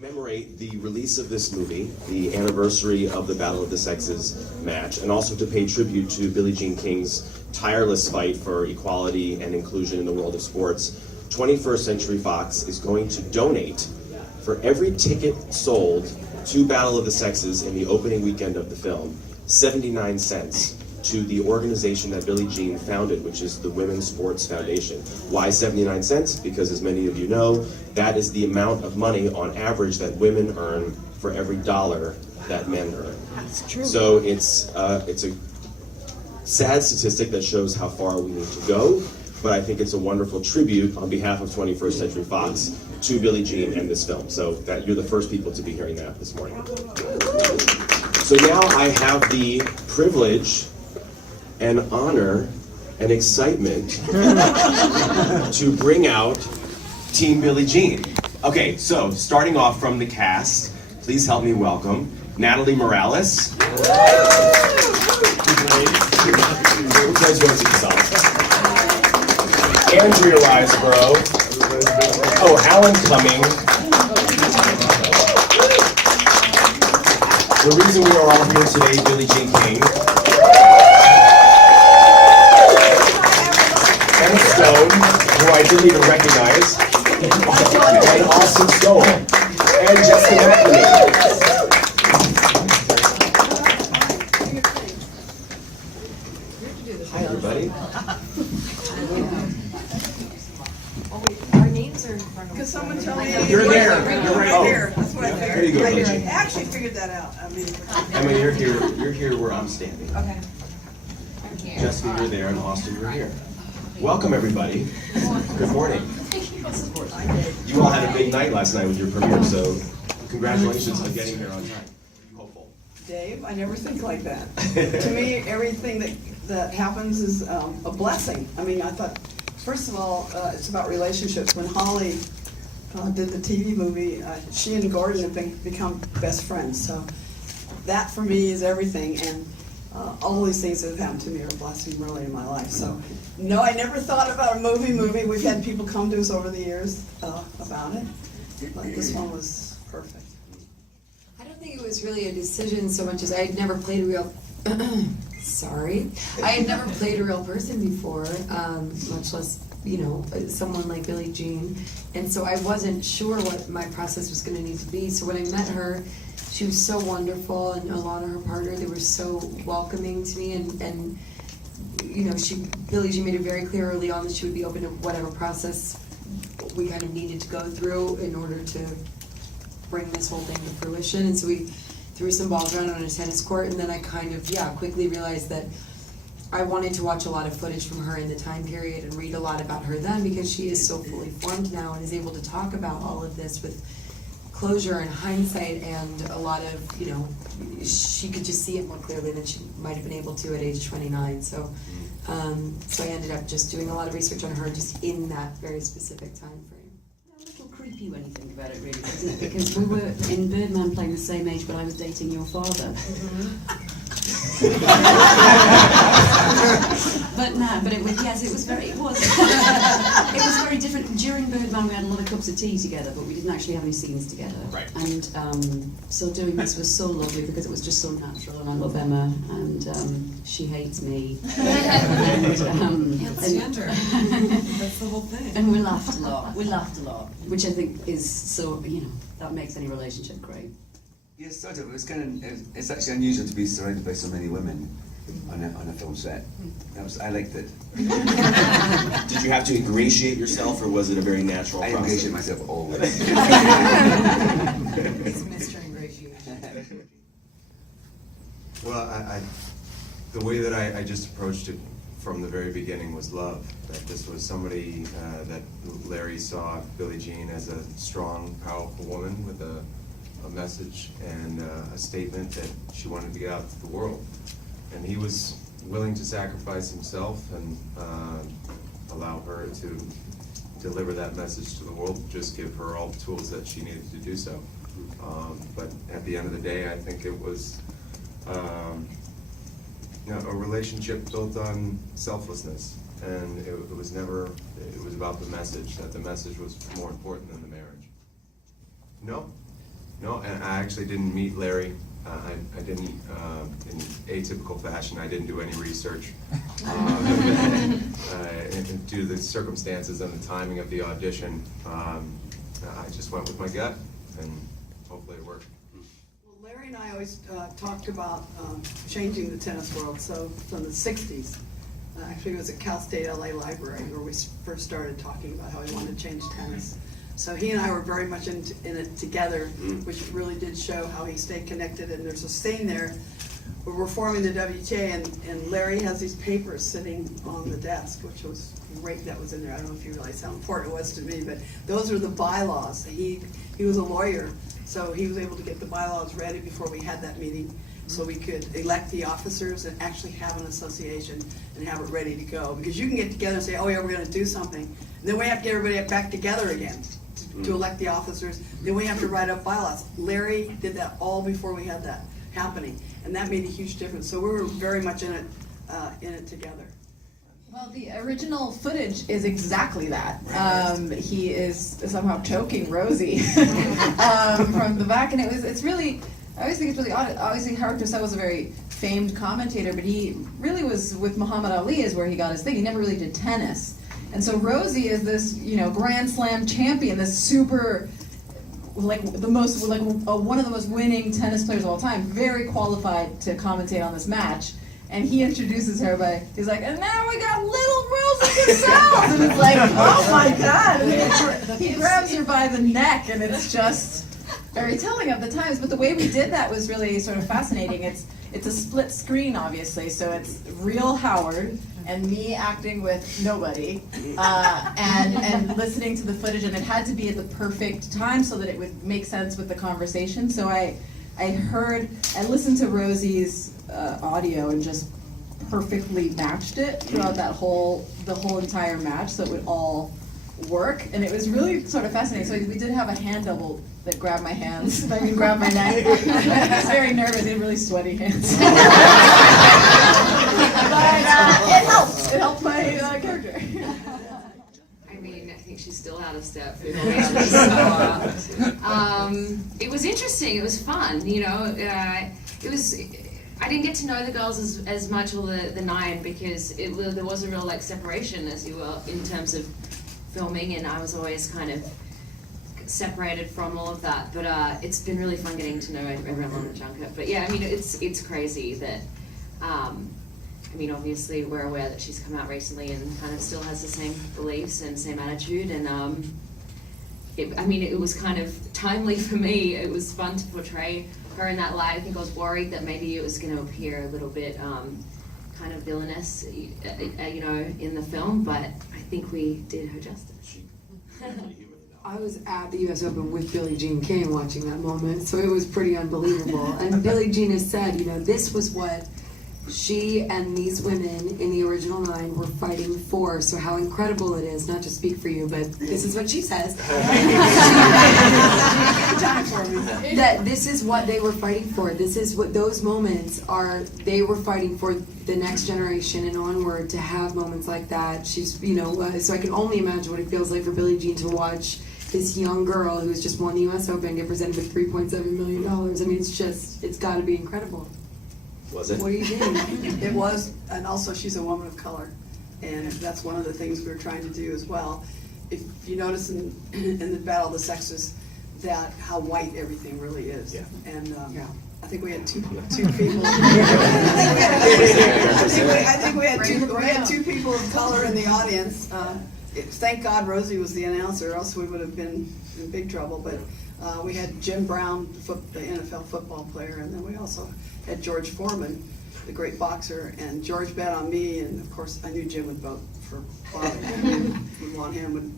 commemorate the release of this movie, the anniversary of the Battle of the Sexes match, and also to pay tribute to Billie Jean King's tireless fight for equality and inclusion in the world of sports, 21st Century Fox is going to donate for every ticket sold to Battle of the Sexes in the opening weekend of the film, 79 cents to the organization that Billie Jean founded, which is the Women's Sports Foundation. Why 79 cents? Because as many of you know, that is the amount of money on average that women earn for every dollar that men earn. That's true. So it's a sad statistic that shows how far we need to go, but I think it's a wonderful tribute on behalf of 21st Century Fox to Billie Jean and this film. So that you're the first people to be hearing that this morning. So now I have the privilege and honor and excitement to bring out Team Billie Jean. Okay, so starting off from the cast, please help me welcome Natalie Morales. Andrea Riseborough. Oh, Alan Cumming. The reason we are all here today, Billie Jean King. And Stowell, who I didn't even recognize. And Austin Stowell. And Jessica McNamee. Hi, everybody. Our names are in front of us. Could someone tell me? You're there. You're right here. That's what I figured. There you go, I Billie Jean. actually figured that out. Emma, you're here. You're here where I'm standing. Okay. I'm here. Jessica, you're there, and Austin, you're here. Welcome, everybody. Good morning. You all had a big night last night with your premiere, so congratulations on getting here on time. Hopeful. Dave, I never think like that. To me, everything that happens is a blessing. I mean, I thought, first of all, it's about relationships. When Holly did the TV movie, she and Gordon have become best friends. So that, for me, is everything. And all these things that have happened to me are a blessing, really, in my life. So, no, I never thought about a movie. We've had people come to us over the years about it. But this one was perfect. I don't think it was really a decision so much as I had never played a real. Sorry, I had never played a real person before, much less someone like Billie Jean, and so I wasn't sure what my process was going to need to be. So when I met her, she was so wonderful, and Alana, her partner, they were so welcoming to me, and Billie Jean made it very clear early on that she would be open to whatever process we kind of needed to go through in order to bring this whole thing to fruition. And so we threw some balls around on a tennis court, and then I kind of, quickly realized that I wanted to watch a lot of footage from her in the time period and read a lot about her then, because she is so fully formed now and is able to talk about all of this with closure and hindsight, and a lot of, she could just see it more clearly than she might have been able to at age 29. So I ended up just doing a lot of research on her just in that very specific time frame. A little creepy when you think about it, really, isn't it? Because we were in Birdman playing the same age, but I was dating your father. But it was very different. During Birdman, we had a lot of cups of tea together, but we didn't actually have any scenes together. Right. And so doing this was so lovely because it was just so natural, and I love Emma, and she hates me. That's gender. That's the whole thing. And we laughed a lot, which I think is so, that makes any relationship great. Yes, sort of. It's actually unusual to be surrounded by so many women on a film set. I liked it. Did you have to ingratiate yourself, or was it a very natural I process? ingratiate myself always. It's Mr. Ingratiation. Well, the way that I just approached it from the very beginning was love. That this was somebody that Larry saw Billie Jean as a strong, powerful woman with a message and a statement that she wanted to get out to the world. And he was willing to sacrifice himself and allow her to deliver that message to the world, just give her all the tools that she needed to do so. But at the end of the day, I think it was a relationship built on selflessness. And it was about the message, that the message was more important than the marriage. No, No, and I actually didn't meet Larry. I didn't, in atypical fashion, I didn't do any research. And due to the circumstances and the timing of the audition, I just went with my gut, and hopefully it worked. Well, Larry and I always talked about changing the tennis world, so from the 60s. Actually, it was at Cal State LA Library where we first started talking about how we wanted to change tennis. So he and I were very much in it together, which really did show how he stayed connected. And there's a scene there where we're forming the WTA, and Larry has these papers sitting on the desk, which was great that was in there. I don't know if you realize how important it was to me, but those are the bylaws. He was a lawyer, so he was able to get the bylaws ready before we had that meeting, so we could elect the officers and actually have an association and have it ready to go. Because you can get together and say, oh yeah, we're going to do something, and then we have to get everybody back together again to elect the officers. Then we have to write up bylaws. Larry did that all before we had that happening, and that made a huge difference. So we were very much in it together. Well, the original footage is exactly that. He is somehow choking Rosie from the back, and it's really, I always think it's really odd. Obviously, Howard Cosell was a very famed commentator, but he really was with Muhammad Ali is where he got his thing. He never really did tennis. And so Rosie is this, Grand Slam champion, this super, one of the most winning tennis players of all time, very qualified to commentate on this match. And he introduces her he's like, and now we got little Rosie Cosell! And it's like, oh my God! And he grabs her by the neck, and it's just very telling of the times. But the way we did that was really sort of fascinating. It's a split screen, obviously, so it's real Howard and me acting with nobody, and listening to the footage, and it had to be at the perfect time so that it would make sense with the conversation. So I listened to Rosie's audio and just perfectly matched it throughout the whole entire match, so it would all work, and it was really sort of fascinating. So we did have a hand double that grabbed my hands, grabbed my neck. I was very nervous. He had really sweaty hands. But it helped my character. I mean, I think she's still out of step. So, it was interesting. It was fun. It was. I didn't get to know the girls as much, or the nine, because there was a real separation, as you were, in terms of filming, and I was always kind of separated from all of that. But it's been really fun getting to know everyone on the junket. But yeah, I mean, it's crazy that. Obviously we're aware that she's come out recently and kind of still has the same beliefs and same attitude, and it was kind of timely for me. It was fun to portray her in that light. I think I was worried that maybe it was going to appear a little bit kind of villainous, in the film, but I think we did her justice. I was at the U.S. Open with Billie Jean King watching that moment, so it was pretty unbelievable. And Billie Jean has said, this was what she and these women in the original nine were fighting for. So how incredible it is, not to speak for you, but this is what she says. That this is what they were fighting for. This is what those moments are. They were fighting for the next generation and onward to have moments like that. She's, so I can only imagine what it feels like for Billie Jean to watch this young girl who's just won the U.S. Open get presented with $3.7 million. I mean, it's got to be incredible. Was it? What do you think? It was, and also she's a woman of color, and that's one of the things we were trying to do as well. If you notice in the Battle of the Sexes, that how white everything really is. Yeah. And Yeah. I think we had two people. I think we had two people of color in the audience. Thank God Rosie was the announcer, or else we would have been in big trouble. But we had Jim Brown, the NFL football player, and then we also had George Foreman, the great boxer, and George bet on me, and of course I knew Jim would vote for Bobby. Would want him would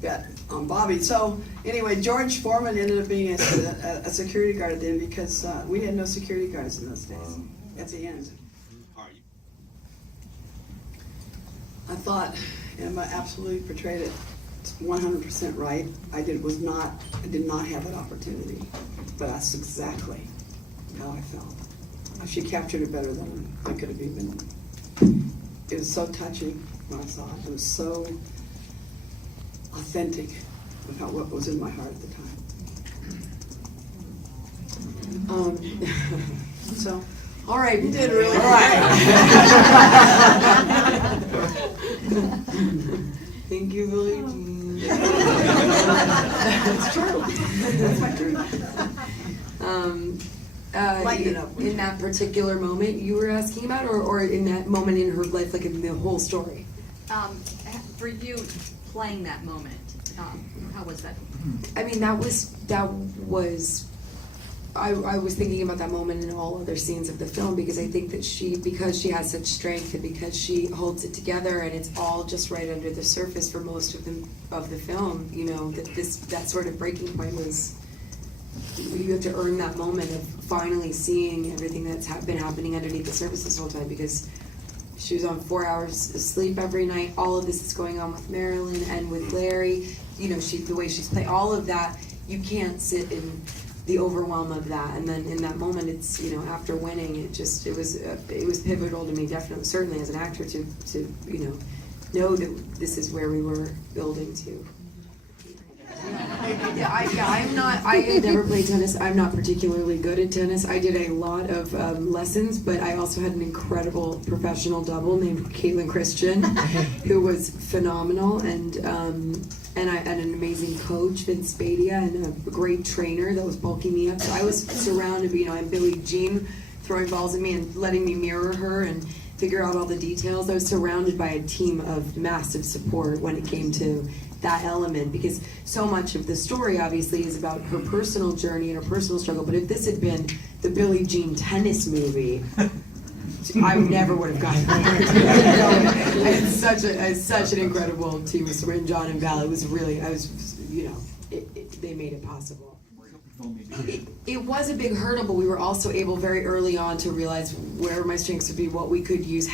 bet on Bobby. So anyway, George Foreman ended up being a security guard at the end, because we had no security guards in those days. At the end, I thought Emma absolutely portrayed it 100% right. I did not have that opportunity, but that's exactly how I felt. She captured it better than I could have even. It was so touching when I saw it. It was so authentic about what was in my heart at the time. So, All right. you did really All well. right. Thank you, Billie Jean. It's true. That's my truth. Lighten it up. In that particular moment you were asking about, or in that moment in her life, like in the whole story? For you playing that moment, how was that? I mean, that was. I was thinking about that moment in all other scenes of the film, because I think that because she has such strength and because she holds it together, and it's all just right under the surface for most of the film. You know, that sort of breaking point was. You have to earn that moment of finally seeing everything that's been happening underneath the surface this whole time, because she was on 4 hours of sleep every night. All of this is going on with Marilyn and with Larry. You know, the way she's playing, all of that, you can't sit in the overwhelm of that. And then in that moment, it's, you know, after winning, it was pivotal to me, definitely, certainly as an actor, to you know that this is where we were building to. I had never played tennis. I'm not particularly good at tennis. I did a lot of lessons, but I also had an incredible professional double named Caitlin Christian, who was phenomenal, and an amazing coach, Vince Spadia, and a great trainer that was bulking me up. So I was surrounded, you know, and Billie Jean throwing balls at me and letting me mirror her and figure out all the details. I was surrounded by a team of massive support when it came to that element, because so much of the story obviously is about her personal journey and her personal struggle. But if this had been the Billie Jean tennis movie, I never would have gotten there. I had such an incredible team with Rin, John, and Val. It was really, they made it possible. It was a big hurdle, but we were also able very early on to realize where my strengths would be, what we could use,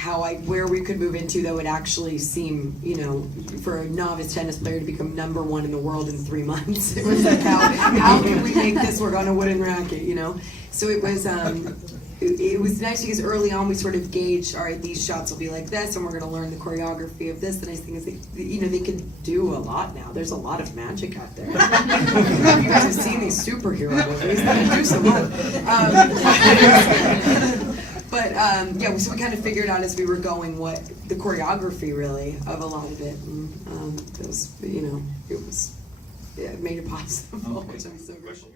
where we could move into that would actually seem, you know, for a novice tennis player to become #1 in the world in 3 months. It was like, how can we make this work on a wooden racket, you know? So it was nice because early on we sort of gauged, all right, these shots will be like this, and we're going to learn the choreography of this. The nice thing is, they can do a lot now. There's a lot of magic out there. You guys have seen these superhero movies. They can do some work. So we kind of figured out as we were going what the choreography really of a lot of it. And, it was, it made it possible, which I'm so grateful for.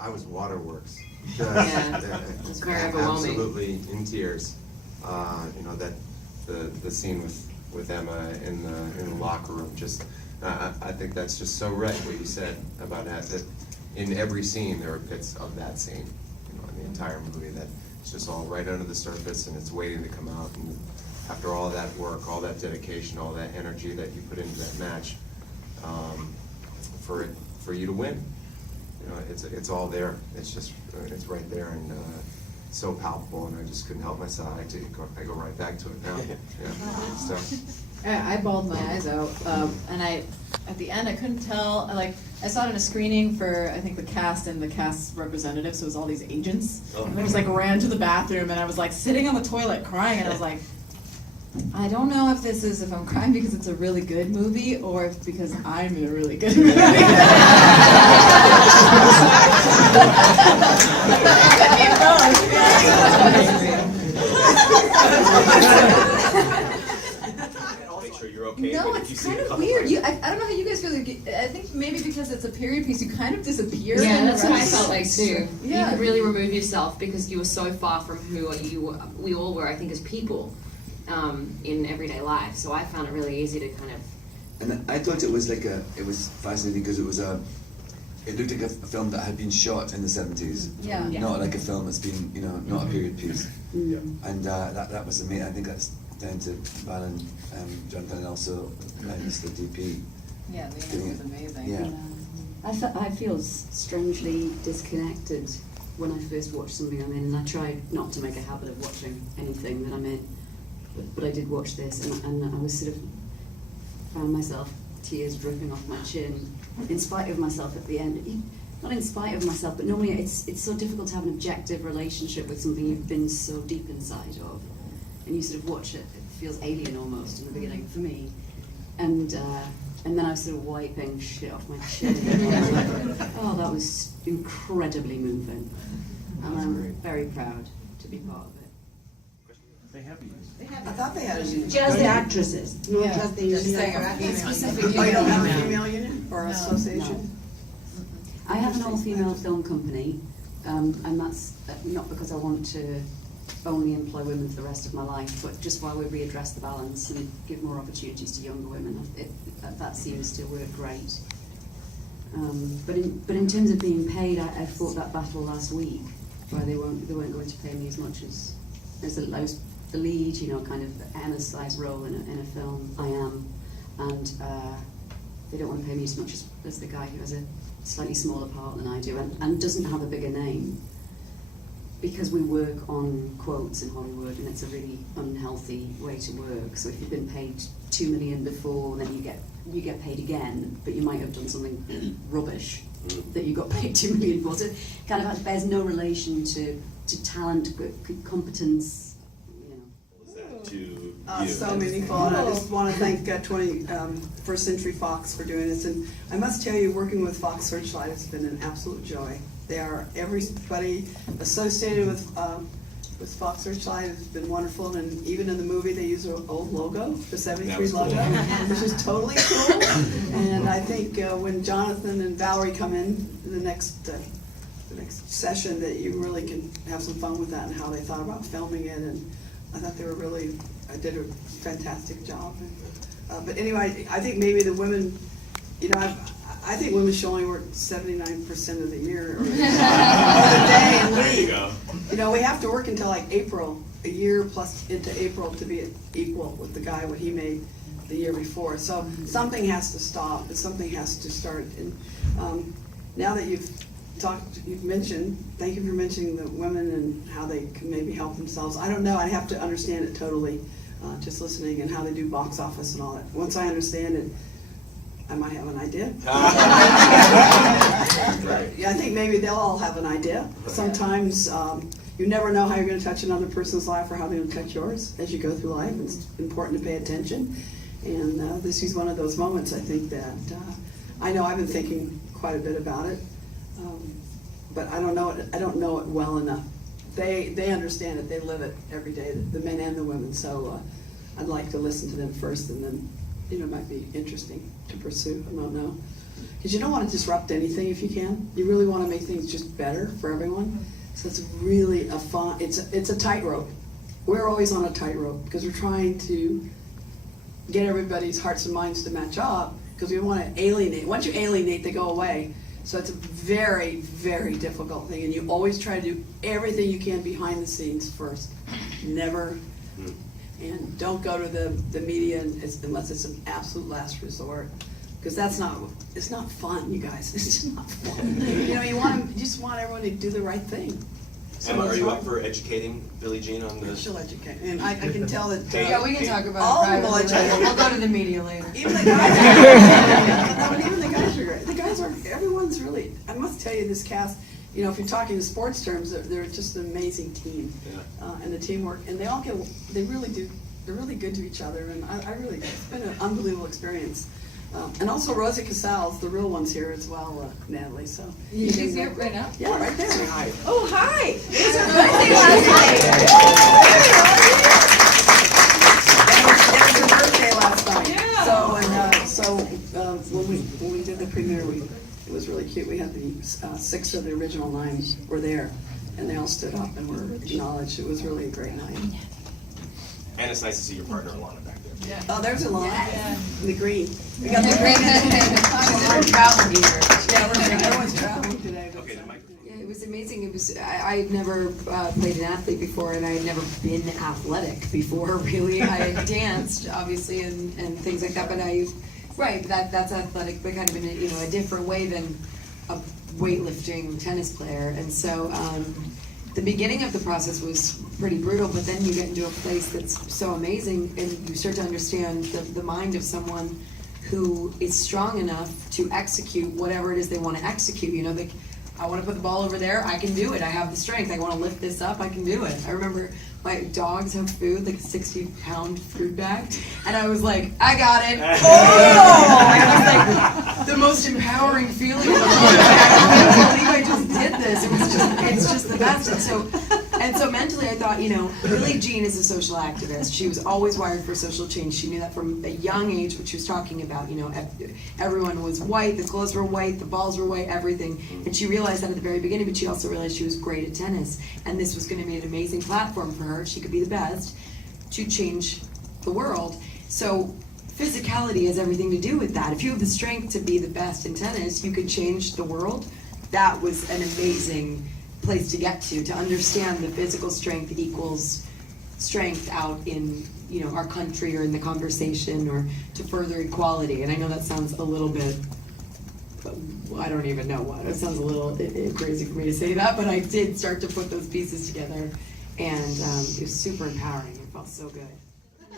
I was waterworks. Yeah, it was very overwhelming. Absolutely in tears. That the scene with Emma in the locker room. Just I think that's just so right what you said about that in every scene there are bits of that scene. In the entire movie, that it's just all right under the surface and it's waiting to come out. And after all that work, all that dedication, all that energy that you put into that match, for you to win. It's all there. It's just it's right there and so palpable, and I just couldn't help myself. I go right back to it now. Yeah. So. I bawled my eyes out, and at the end I couldn't tell. I saw it in a screening for I think the cast and the cast representatives. So it was all these agents, and I just ran to the bathroom, and I was sitting on the toilet crying, and I was like, I don't know if I'm crying because it's a really good movie or if because I'm in a really good movie. Make sure you're okay. No, but if you it's see kind a of couple weird. times- I don't know how you guys feel. I think maybe because it's a period piece, you kind of disappear. Yeah, in the that's what I rest. felt like too. Yeah. You could really remove yourself because you were so far from who we all were, I think, as people in everyday life. So I found it really easy to kind of. And I thought it was it was fascinating because it looked like a film that had been shot in the 70s. Yeah. Not like a film that's been, not a period piece. Yeah. And that was amazing. I think that's down to Val and Jonathan, and also Mr. DP. Yeah, the image was amazing. Yeah. I feel strangely disconnected when I first watched something I'm in, and I try not to make a habit of watching anything that I'm in, but I did watch this, and I was sort of found myself tears dripping off my chin, in spite of myself at the end. Not in spite of myself, but normally it's so difficult to have an objective relationship with something you've been so deep inside of, and you sort of watch it. It feels alien almost in the beginning for me, and and then I was sort of wiping shit off my chin. Oh, that was incredibly moving. And I'm very proud to be part of it. I thought they had a union. Just the actresses, not just the Just union. saying, a specific Oh, you don't have a union. female union or association? I have an all-female film company, and that's not because I want to only employ women for the rest of my life, but just while we readdress the balance and give more opportunities to younger women. That seems to work great. But in terms of being paid, I fought that battle last week, where they weren't going to pay me as much as the lead, you know, kind of Anna-sized role in a film. I am, and they don't want to pay me as much as the guy who has a slightly smaller part than I do and doesn't have a bigger name, because we work on quotes in Hollywood, and it's a really unhealthy way to work. So if you've been paid $2 million before, then you get paid again, but you might have done something rubbish that you got paid $2 million for. So it kind of bears no relation to talent, competence. So meaningful, and I just want to thank 21st Century Fox for doing this. And I must tell you, working with Fox Searchlight has been an absolute joy. They are, everybody associated with Fox Searchlight has been wonderful, and even in the movie they use an old logo, the 73 logo, which is totally cool. And I think when Jonathan and Valerie come in the next session, that you really can have some fun with that and how they thought about filming it. And I thought they were really, did a fantastic job. But anyway, I think maybe the women, you know, I think women should only work 79% of the year or the day and leave. You know, we have to work until like April, a year plus into April to be equal with the guy what he made the year before. So something has to stop and something has to start. And now that you've mentioned, thank you for mentioning the women and how they can maybe help themselves. I don't know, I have to understand it totally, just listening, and how they do box office and all that. Once I understand it, I might have an idea. Yeah, I think maybe they'll all have an idea. Sometimes you never know how you're going to touch another person's life or how they're going to touch yours as you go through life. It's important to pay attention. And this is one of those moments, I think, that I know I've been thinking quite a bit about it. But I don't know it well enough. They understand it, they live it every day, the men and the women, so I'd like to listen to them first, and then, you know, it might be interesting to pursue, I don't know. Because you don't want to disrupt anything if you can. You really want to make things just better for everyone. So it's really a fun, it's a tightrope. We're always on a tightrope, because we're trying to get everybody's hearts and minds to match up, because we want to alienate. Once you alienate, they go away. So it's a very, very difficult thing, and you always try to do everything you can behind the scenes first. Never, and don't go to the media unless it's an absolute last resort, because it's not fun, you guys. It's just not fun. You know, you just want everyone to do the right thing. Emma, are you up for educating Billie Jean on the... She'll educate, and I can tell that. Yeah, we can talk about all it of them will privately educate. later. We'll go to the media later. Even the guys, even the guys are great. The guys are, everyone's really, I must tell you, this cast, you know, if you're talking in sports terms, they're just an amazing team. Yeah. And the teamwork, and they really do, they're really good to each other, and I really, it's been an unbelievable experience. And also Rosie Casals, the real ones here as well, Natalie, so. She's here right now? Yeah, right there. Hi. Oh, hi! It's her birthday last night. Yeah. So when we did the premiere, it was really cute. We had the 6 of the original 9 were there, and they all stood up and were acknowledged. It was really a great night. And it's nice to see your partner Alana back there. Yeah. Oh, there's a lot. The green. We got the green. We're travel gear. Yeah, everyone's traveling today. Okay, the microphone. Yeah, it was amazing. It was I had never played an athlete before, and I had never been athletic before. Really, I had danced, obviously, and things like that. But that's athletic, but kind of in a different way than a weightlifting tennis player. And so the beginning of the process was pretty brutal, but then you get into a place that's so amazing, and you start to understand the mind of someone who is strong enough to execute whatever it is they want to execute. You know, like, I want to put the ball over there, I can do it. I have the strength. I want to lift this up, I can do it. I remember my dogs have food, like a 60-pound food bag, and I was like, I got it. Oh! thought, you know, Billie Jean is a social activist. She was always wired for social change. She knew that from a young age, what she was talking about. You know, everyone was white, the clothes were white, the balls were white, everything. And she realized that at the very beginning, but she also realized she was great at tennis. And this was going to be an amazing platform for her. She could be the best to change the world. So physicality has everything to do with that. If you have the strength to be the best in tennis, you could change the world. That was an amazing place to get to understand the physical strength equals strength out in, you know, our country or in the conversation or to further equality. And I know that sounds a little bit, I don't even know what, it sounds a little crazy for me to say that, but I did start to put those pieces together, and it was super empowering. It felt so good.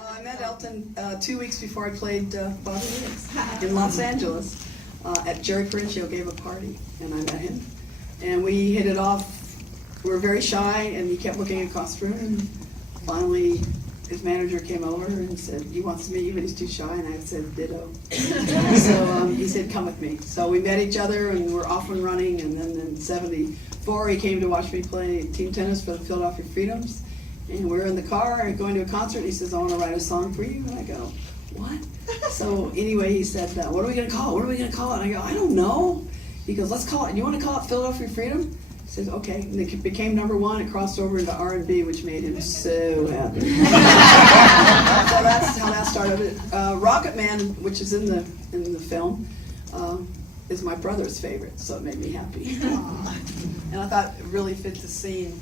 I met Elton 2 weeks before I played Bobby Hicks in Los Angeles. At Jerry Parencio gave a party, and I met him. And we hit it off. We were very shy, and he kept looking across the room. And finally, his manager came over and said, he wants to meet you, but he's too shy. And I said, ditto. So he said, come with me. So we met each other, and we're off and running. And then in '74, he came to watch me play team tennis for the Philadelphia Freedoms. And we were in the car going to a concert. And he says, I want to write a song for you. And I go, what? So anyway, he said, what are we going to call it? What are we going to call it? And I go, I don't know. He goes, let's call it, you want to call it Philadelphia Freedom? He says, okay. And it became #1. It crossed over into R&B, which made him so happy. So that's how that started. Rocket Man, which is in the film, is my brother's favorite, so it made me happy. And I thought it really fit the scene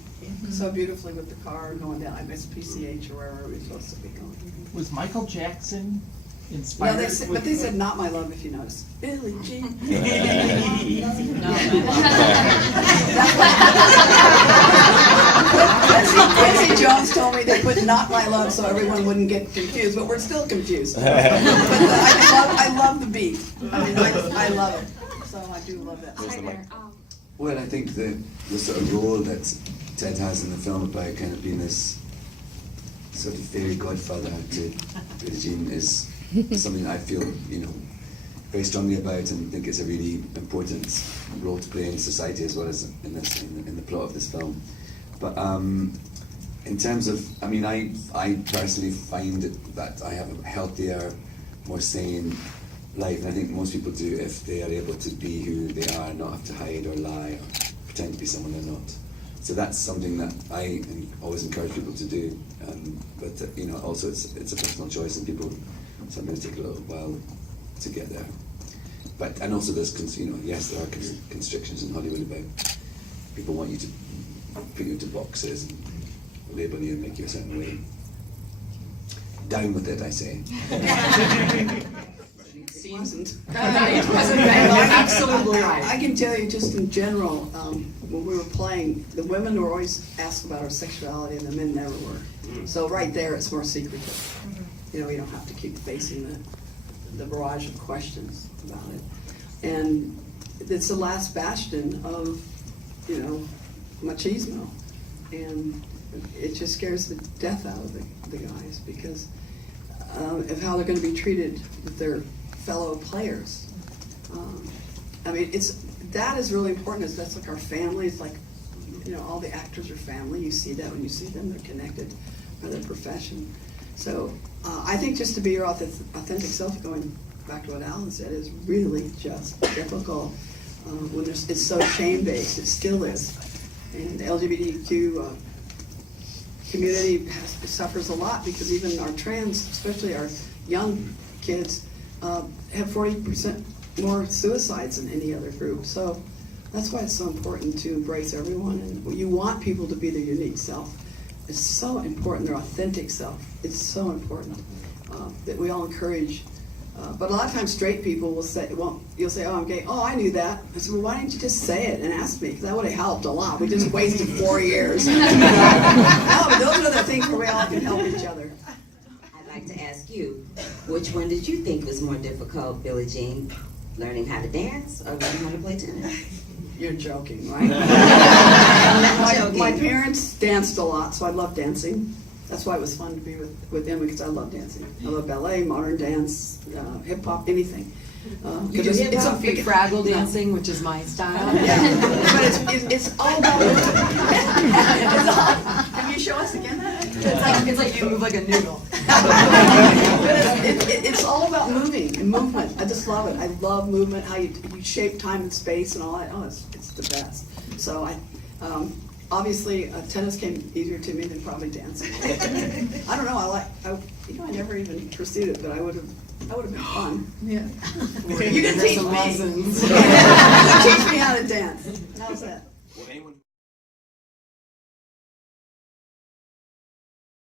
so beautifully with the car going down, I guess PCH or wherever we were supposed to be going. Was Michael Jackson No, inspired? but they said not my love if you notice. Billie Jean. Quincy Jones told me they put not my love so everyone wouldn't get confused, but we're still confused. But I love the beat. I mean, I love it. So I do love that. Hi there. Well, I think the sort of role that Ted has in the film about kind of being this sort of fairy godfather to Billie Jean is something that I feel, you know, very strongly about, and think it's a really important role to play in society as well as in the plot of this film. But in terms of, I mean, I personally find that I have a healthier, more sane life, and I think most people do if they are able to be who they are, not have to hide or lie or pretend to be someone they're not. So that's something that I always encourage people to do. But you know, also it's a personal choice, and people sometimes take a little while to get there. But and also there's yes, there are constrictions in Hollywood about people want you to put you into boxes and label you and make you a certain way. Down with it, I say. It wasn't. It wasn't bad. Absolutely right. I can tell you just in general, when we were playing, the women were always asked about our sexuality and the men never were. So right there, it's more secretive. You know, you don't have to keep facing the barrage of questions about it. And it's the last bastion of, you know, machismo. And it just scares the death out of the guys because of how they're going to be treated with their fellow players. I mean, that is really important. That's like our family. It's like, you know, all the actors are family. You see that when you see them. They're connected by their profession. So I think just to be your authentic self, going back to what Alan said, is really just difficult when it's so shame-based. It still is. And the LGBTQ community suffers a lot because even our trans, especially our young kids, have 40% more suicides than any other group. So that's why it's so important to embrace everyone. And you want people to be their unique self. It's so important, their authentic self. It's so important that we all encourage. But a lot of times straight people will say, well, you'll say, oh, I'm gay. Oh, I knew that. I said, well, why didn't you just say it and ask me? Because that would have helped a lot. We just wasted 4 years. No, but those are the things where we all can help each other. I'd like to ask you, which one did you think was more difficult, Billie Jean? Learning how to dance or learning how to play tennis? You're joking, right? My parents danced a lot, so I love dancing. That's why it was fun to be with them, because I love dancing. I love ballet, modern dance, hip hop, anything. You do hip hop, Fraggle dancing, which is my style. Yeah, but it's all about. Have you show us again? It's like you move like a noodle. It's all about moving and movement. I just love it. I love movement, how you shape time and space and all that. Oh, it's the best. So obviously, tennis came easier to me than probably dancing. I don't know. I never even pursued it, but I would have been fun. Yeah. You can teach me. Lessons. You can teach me how to dance. How's that? Will anyone